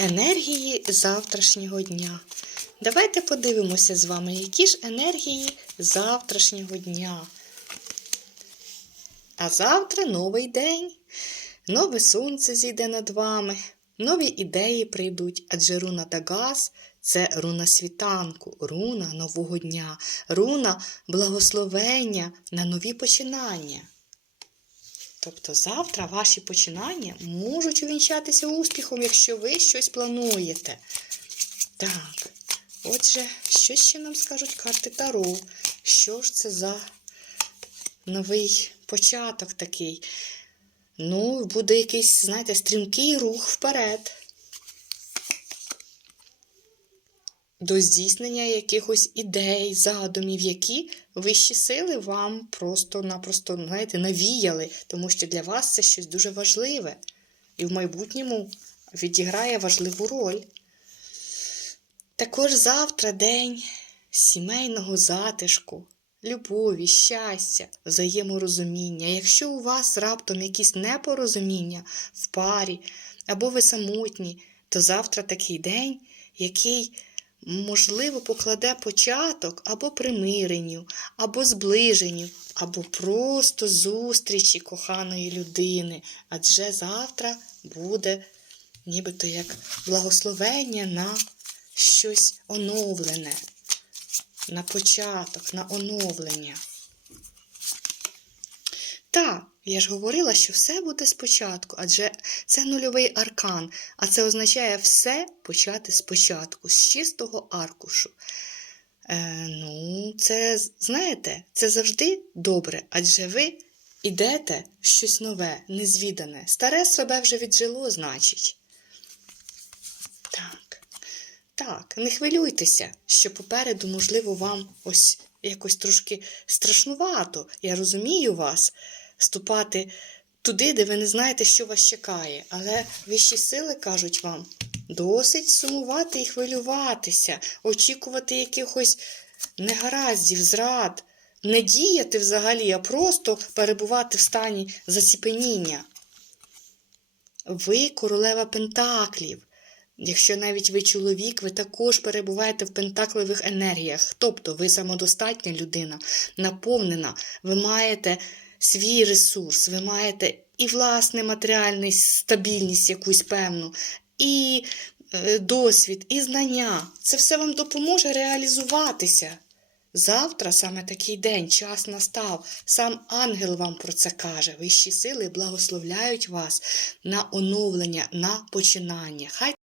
енергії завтрашнього дня. Давайте подивимося з вами, які ж енергії завтрашнього дня. А завтра новий день, нове сонце зійде над вами, нові ідеї прийдуть, адже руна Дагас це руна світанку, руна нового дня, руна благословення на нові починання. Тобто завтра ваші починання можуть увінчатися успіхом, якщо ви щось плануєте. Так, отже, що ще нам скажуть карти Таро? Що ж це за новий початок такий? Ну, буде якийсь, знаєте, стрімкий рух вперед. До здійснення якихось ідей, задумів, які вищі сили вам просто-напросто, знаєте, навіяли, тому що для вас це щось дуже важливе. І в майбутньому відіграє важливу роль. Також завтра день сімейного затишку, любові, щастя, взаєморозуміння. Якщо у вас раптом якісь непорозуміння в парі або ви самотні, то завтра такий день, який, можливо, покладе початок або примиренню, або зближенню, або просто зустрічі коханої людини. Адже завтра буде нібито як благословення на щось оновлене, на початок, на оновлення. Так, я ж говорила, що все буде спочатку, адже це нульовий аркан, а це означає все почати спочатку, з чистого аркушу. Е, ну, це, знаєте, це завжди добре, адже ви йдете в щось нове, незвідане. Старе себе вже віджило, значить. Так. Так, не хвилюйтеся, що попереду, можливо, вам ось якось трошки страшнувато. Я розумію вас ступати туди, де ви не знаєте, що вас чекає. Але вищі сили кажуть вам досить сумувати і хвилюватися, очікувати якихось негараздів, зрад, не діяти взагалі, а просто перебувати в стані заціпеніння. Ви королева Пентаклів. Якщо навіть ви чоловік, ви також перебуваєте в пентакливих енергіях. Тобто ви самодостатня людина, наповнена, ви маєте свій ресурс, ви маєте і власне матеріальну стабільність якусь певну, і е, досвід, і знання. Це все вам допоможе реалізуватися. Завтра саме такий день, час настав. Сам ангел вам про це каже. Вищі сили благословляють вас на оновлення, на починання. Хай